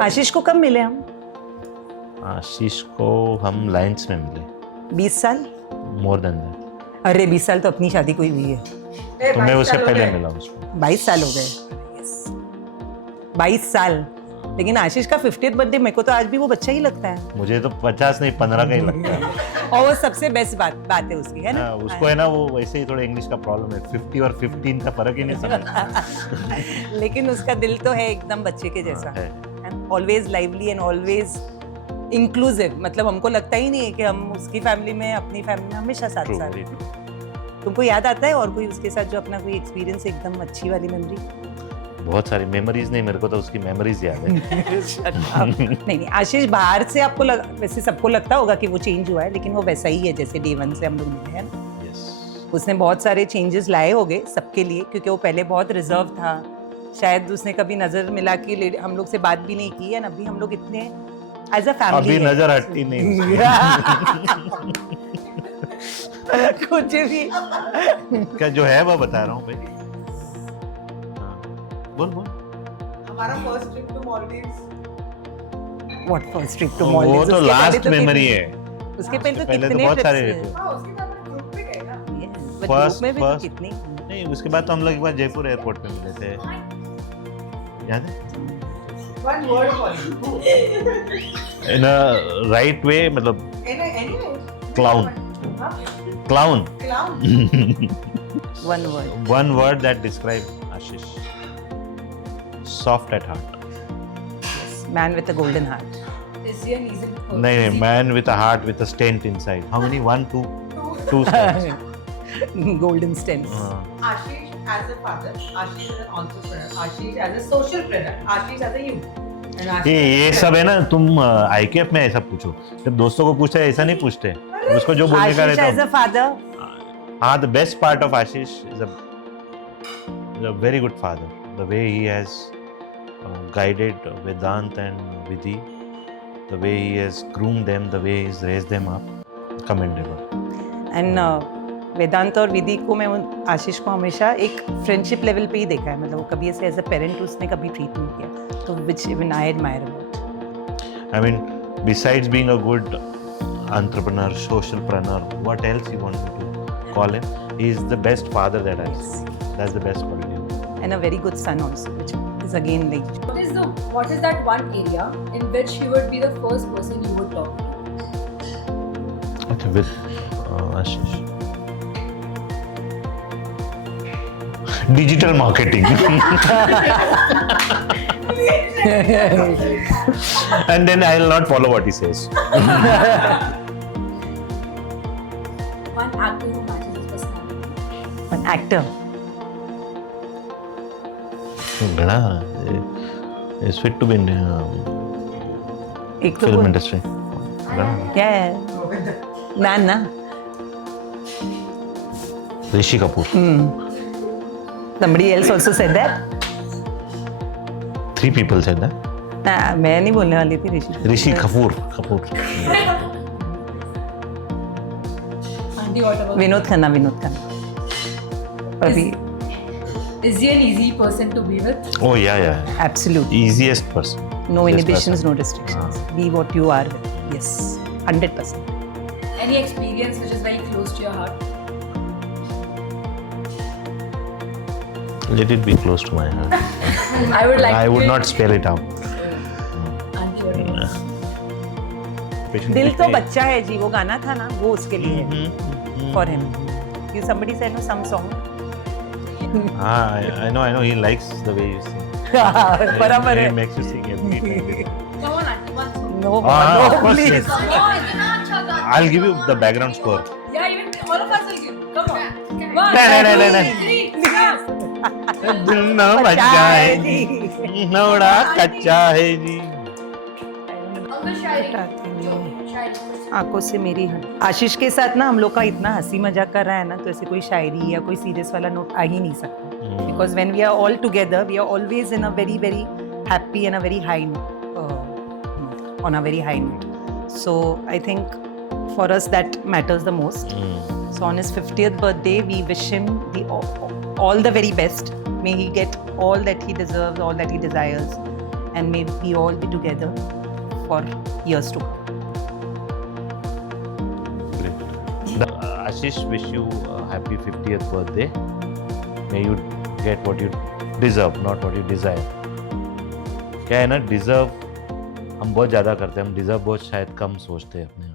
आशीष को कब मिले हम? आशीष को हम लाइन्स में मिले। 20 साल? More than that. अरे 20 साल तो अपनी शादी को ही हुई है। तो मैं उससे पहले मिला उसको। 22 साल हो गए। 22 साल। लेकिन आशीष का 50th बर्थडे मेरे को तो आज भी वो बच्चा ही लगता है। मुझे तो 50 नहीं 15 का ही लगता है। और वो सबसे बेस्ट बात है उसकी, है ना? उसको है ना, वो वैसे ही थोड़ा इंग्लिश का प्रॉब्लम है, 50 और 15 का फर्क ही नहीं समझता। लेकिन उसका दिल तो है एकदम बच्चे के जैसा। Always lively and always inclusive. मतलब हमको लगता ही नहीं है कि हम उसकी फैमिली में, अपनी फैमिली में हमेशा साथ साथ। तुमको याद आता है और कोई उसके साथ जो अपना कोई एक्सपीरियंस एकदम अच्छी वाली मेमोरी? बहुत सारी मेमोरीज नहीं, मेरे को तो उसकी मेमोरीज याद है। नहीं, आशीष बाहर से आपको वैसे सबको लगता होगा कि वो चेंज हुआ है, लेकिन वो वैसा ही है जैसे डे 1 से हम लोग मिले हैं ना। उसने बहुत सारे चेंजेस लाए होंगे सबके लिए, क्योंकि वो पहले बहुत रिजर्व था। शायद उसने कभी नजर मिला कि हम लोग से बात भी नहीं की है ना। अभी हम लोग इतने एज अ फैमिली अभी नजर हटती नहीं। कुछ भी क्या जो है वो बता रहा हूँ भाई। बोल हमारा first trip to Maldives. What first trip to वो मॉलडीव्स? तो लास्ट मेमोरी है। उसके पहले तो पहले तो कितने बहुत सारे trips थे। हां, उसके बाद हम ग्रुप में गए ना। ग्रुप में भी तो कितनी। नहीं, उसके बाद तो हम लोग एक बार जयपुर एयरपोर्ट पे मिले थे, याद है? One word for you. In a right way, मतलब Anyway. Clown. Huh? Clown. Clown. One word. One word that describes Ashish. Soft at heart. Man with a golden heart. Is he an easy person? नहीं, man with a heart with a stent inside. How many? 1, 2, 2 stents. Golden stents. Ashish as a father, Ashish as an entrepreneur, Ashish as a socialpreneur, Ashish as a youth. And Ashish ये सब है ना, तुम IKF में ऐसा पूछो। जब दोस्तों को पूछते हैं ऐसा नहीं पूछते, उसको जो बोलने का Ashish रहता as a है। father. हाँ, the best part of Ashish is a very good father. The way he has guided Vedant and Vidhi, the way he has groomed them, the way he's raised them up, commendable. And वेदांत और विधि को मैं आशीष को हमेशा एक friendship level पे ही देखा है। मतलब वो कभी ऐसे एज अ पेरेंट उसने कभी ट्रीट नहीं किया, तो which even I admire about. I mean, besides being a good entrepreneur, socialpreneur, what else you want me to call him? He is the best father that I see. That's the best quality. And a very good son also, which is again like. What is that one area in which he would be the first person you would talk to? Okay, with Ashish. Digital marketing. And then I will not follow what he says. One actor who matches his personality. An actor. Gana is fit to be in एक तो film वो- industry. क्या है? ना Rishi Kapoor. Somebody else also said that. 3 people said that. मैं नहीं बोलने वाली थी ऋषि। Rishi Kapoor. Kapoor. Auntie, what about Vinod Khanna. अभी Is he an easy person to be with? Oh yeah. absolutely Easiest person. no Easiest inhibitions, person. no restrictions. Be what you are. Yes, 100%. Any experience which is very close to your heart? Let it be close to my heart. I would like I to would hear- not spell it out. Auntie, what about- दिल तो बच्चा है जी, वो गाना था ना, वो उसके लिए है, for him. You somebody said no some song. I know. He likes the way you sing. बराबर He है. makes you sing every time. Come on, Auntie, one song. No, Ah, no, of course, please. yes. Oh, इतना अच्छा गाना. I'll give you the background score. Yeah, even all of us will give. Come on. One, नहीं. two, three, start. दिल ना बच्चा है जी, नवड़ा कच्चा है जी। अंकल शायरी. आंखों से मेरी आशीष के साथ ना हम लोग का इतना हंसी मजाक कर रहा है ना, तो ऐसे कोई शायरी या कोई सीरियस वाला नोट आ ही नहीं सकता। Because when we are all together, we are always in a very, very happy and a very high note, on a very high note. So I think for us that matters the most. So on his 50th birthday, we wish him all the very best. May he get all that he deserves, all that he desires, and may we all be together for years to come. Great. Ashish, wish you a happy 50th birthday. May you get what you deserve, not what you desire. क्या है ना, deserve हम बहुत ज़्यादा करते हैं, हम deserve बहुत शायद कम सोचते हैं अपने आप।